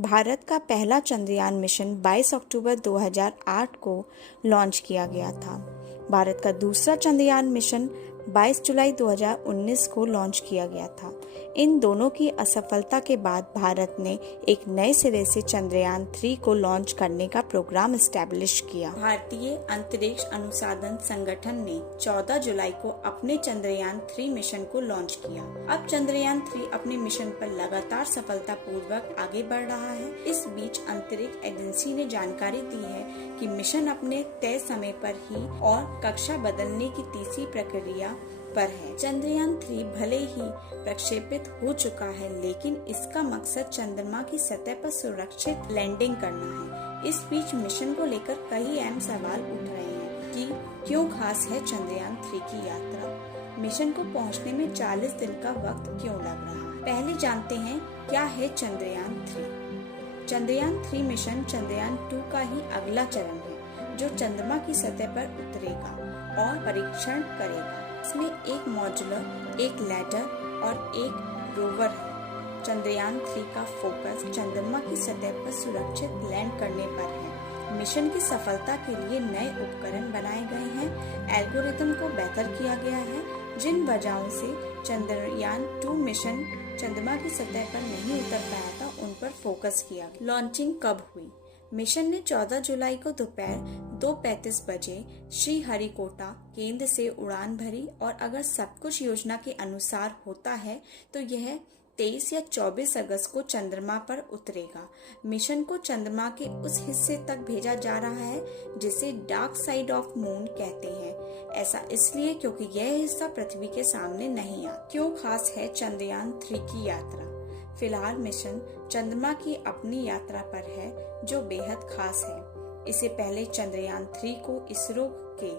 भारत का पहला चंद्रयान मिशन 22 अक्टूबर 2008 को लॉन्च किया गया था। भारत का दूसरा चंद्रयान मिशन 22 जुलाई 2019 को लॉन्च किया गया था। इन दोनों की असफलता के बाद भारत ने एक नए सिरे से चंद्रयान 3 को लॉन्च करने का प्रोग्राम एस्टैब्लिश किया। भारतीय अंतरिक्ष अनुसंधान संगठन ने 14 जुलाई को अपने चंद्रयान 3 मिशन को लॉन्च किया। अब चंद्रयान 3 अपने मिशन पर लगातार सफलतापूर्वक आगे बढ़ रहा है। इस बीच अंतरिक्ष एजेंसी ने जानकारी दी है कि मिशन अपने तय समय पर ही और कक्षा बदलने की तीसरी प्रक्रिया पर है। चंद्रयान 3 भले ही प्रक्षेपित हो चुका है, लेकिन इसका मकसद चंद्रमा की सतह पर सुरक्षित लैंडिंग करना है। इस बीच मिशन को लेकर कई अहम सवाल उठ रहे हैं कि क्यों खास है चंद्रयान 3 की यात्रा। मिशन को पहुंचने में 40 दिन का वक्त क्यों लग रहा है। पहले जानते हैं क्या है चंद्रयान 3। चंद्रयान 3 मिशन चंद्रयान 2 का ही अगला चरण है, जो चंद्रमा की सतह पर उतरेगा और परीक्षण करेगा। इसमें एक मॉड्यूलर, एक लैंडर और एक रोवर है। चंद्रयान 3 का फोकस चंद्रमा की सतह पर सुरक्षित लैंड करने पर है। मिशन की सफलता के लिए नए उपकरण बनाए गए हैं, एल्गोरिथम को बेहतर किया गया है। जिन वजहों से चंद्रयान 2 मिशन चंद्रमा की सतह पर नहीं उतर पाया था, उन पर फोकस किया गया। लॉन्चिंग कब हुई? मिशन ने 14 जुलाई को दोपहर 2:35 बजे श्रीहरिकोटा केंद्र से उड़ान भरी और अगर सब कुछ योजना के अनुसार होता है तो यह 23 या 24 अगस्त को चंद्रमा पर उतरेगा। मिशन को चंद्रमा के उस हिस्से तक भेजा जा रहा है जिसे डार्क साइड ऑफ मून कहते हैं। ऐसा इसलिए क्योंकि यह हिस्सा पृथ्वी के सामने नहीं आता। क्यों खास है चंद्रयान 3 की यात्रा? फिलहाल मिशन चंद्रमा की अपनी यात्रा पर है, जो बेहद खास है। इससे पहले चंद्रयान 3 को इसरो के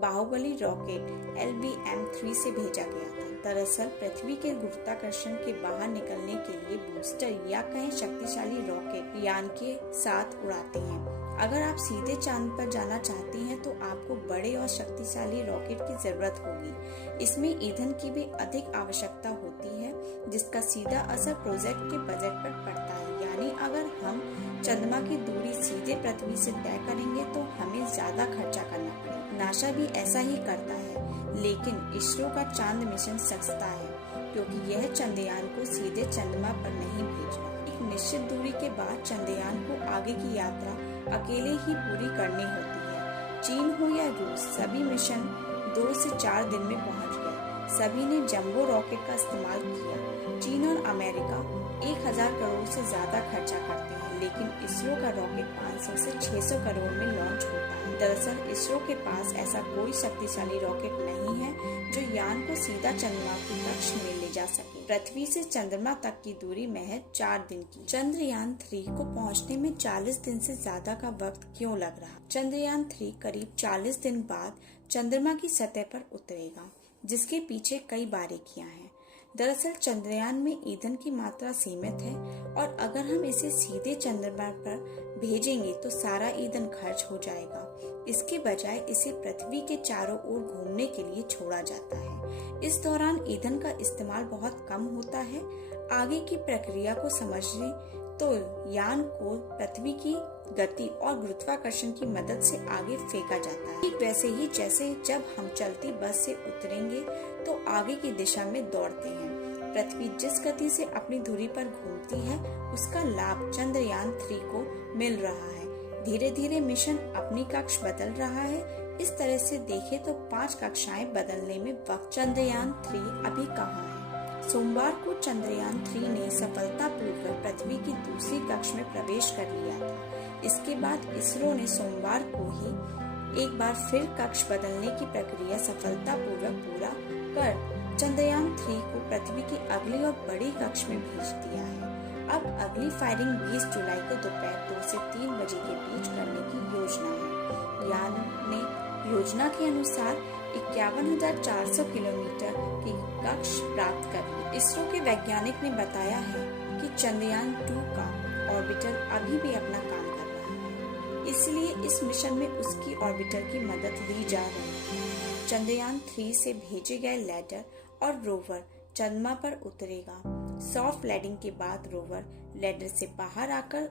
बाहुबली रॉकेट LBM-3 से भेजा गया था। दरअसल पृथ्वी के गुरुत्वाकर्षण के बाहर निकलने के लिए बूस्टर या कहें शक्तिशाली रॉकेट यान के साथ उड़ाते हैं। अगर आप सीधे चांद पर जाना चाहती हैं तो आपको बड़े और शक्तिशाली रॉकेट की जरूरत होगी। इसमें ईंधन की भी अधिक आवश्यकता होती है, जिसका सीधा असर प्रोजेक्ट के बजट पर पड़ता है। यानी अगर हम चंद्रमा की दूरी सीधे पृथ्वी से तय करेंगे तो हमें ज्यादा खर्चा करना पड़ेगा। नासा भी ऐसा ही करता है, लेकिन इसरो का चांद मिशन सस्ता है क्योंकि यह चंद्रयान को सीधे चंद्रमा पर नहीं भेजता। एक निश्चित दूरी के बाद चंद्रयान को आगे की यात्रा अकेले ही पूरी करनी होती है। चीन हो या रूस, सभी मिशन 2 से 4 दिन में पहुंच गए। सभी ने जंबो रॉकेट का इस्तेमाल किया। चीन और अमेरिका 1000 करोड़ से ज्यादा खर्चा करते हैं, लेकिन इसरो का रॉकेट 500 से 600 करोड़ में लॉन्च होता है। दरअसल इसरो के पास ऐसा कोई शक्तिशाली रॉकेट नहीं है जो यान को सीधा चंद्रमा की कक्ष में ले जा सके। पृथ्वी से चंद्रमा तक की दूरी महज 4 दिन की। चंद्रयान 3 को पहुंचने में 40 दिन से ज्यादा का वक्त क्यों लग रहा? चंद्रयान 3 करीब 40 दिन बाद चंद्रमा की सतह पर उतरेगा, जिसके पीछे कई बारीकियां हैं। दरअसल चंद्रयान में ईंधन की मात्रा सीमित है और अगर हम इसे सीधे चंद्रमा पर भेजेंगे तो सारा ईंधन खर्च हो जाएगा। इसके बजाय इसे पृथ्वी के चारों ओर घूमने के लिए छोड़ा जाता है। इस दौरान ईंधन का इस्तेमाल बहुत कम होता है। आगे की प्रक्रिया को समझने तो यान को पृथ्वी की गति और गुरुत्वाकर्षण की मदद से आगे फेंका जाता है। ठीक वैसे ही जैसे जब हम चलती बस से उतरेंगे तो आगे की दिशा में दौड़ते हैं। पृथ्वी जिस गति से अपनी धुरी पर घूमती है, उसका लाभ चंद्रयान 3 को मिल रहा है। धीरे धीरे मिशन अपनी कक्ष बदल रहा है। इस तरह से देखें तो 5 कक्षाएं बदलने में वक्त। चंद्रयान 3 अभी कहाँ है? सोमवार को चंद्रयान 3 ने सफलतापूर्वक पृथ्वी की दूसरी कक्ष में प्रवेश कर लिया था। इसके बाद इसरो ने सोमवार को ही एक बार फिर कक्ष बदलने की प्रक्रिया सफलतापूर्वक पूरा कर चंद्रयान 3 को पृथ्वी की अगली और बड़ी कक्ष में भेज दिया है। अब अगली फायरिंग 20 जुलाई को दोपहर 2 से 3 बजे के बीच करने की योजना है। यान ने योजना के अनुसार 51,400 किलोमीटर की कक्ष प्राप्त कर ली। इसरो के वैज्ञानिक ने बताया है कि चंद्रयान 2 का ऑर्बिटर अभी भी अपना काम कर रहा है, इसलिए इस मिशन में उसकी ऑर्बिटर की मदद ली जा रही है। चंद्रयान 3 से भेजे गए लैंडर और रोवर चंद्रमा पर उतरेगा। सॉफ्ट लैंडिंग के बाद रोवर लैंडर से बाहर आकर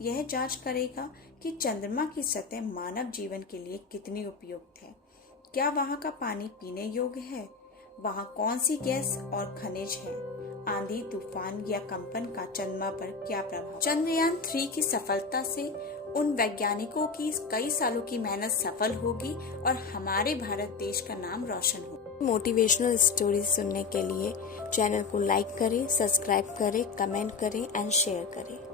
यह जांच करेगा कि चंद्रमा की सतह मानव जीवन के लिए कितनी उपयुक्त है। क्या वहां का पानी पीने योग्य है? वहां कौन सी गैस और खनिज है? आंधी, तूफान या कंपन का चंद्रमा पर क्या प्रभाव? चंद्रयान 3 की सफलता से उन वैज्ञानिकों की कई सालों की मेहनत सफल होगी और हमारे भारत देश का नाम रोशन होगा। मोटिवेशनल स्टोरी सुनने के लिए चैनल को लाइक करें, सब्सक्राइब करें, कमेंट करें एंड शेयर करें।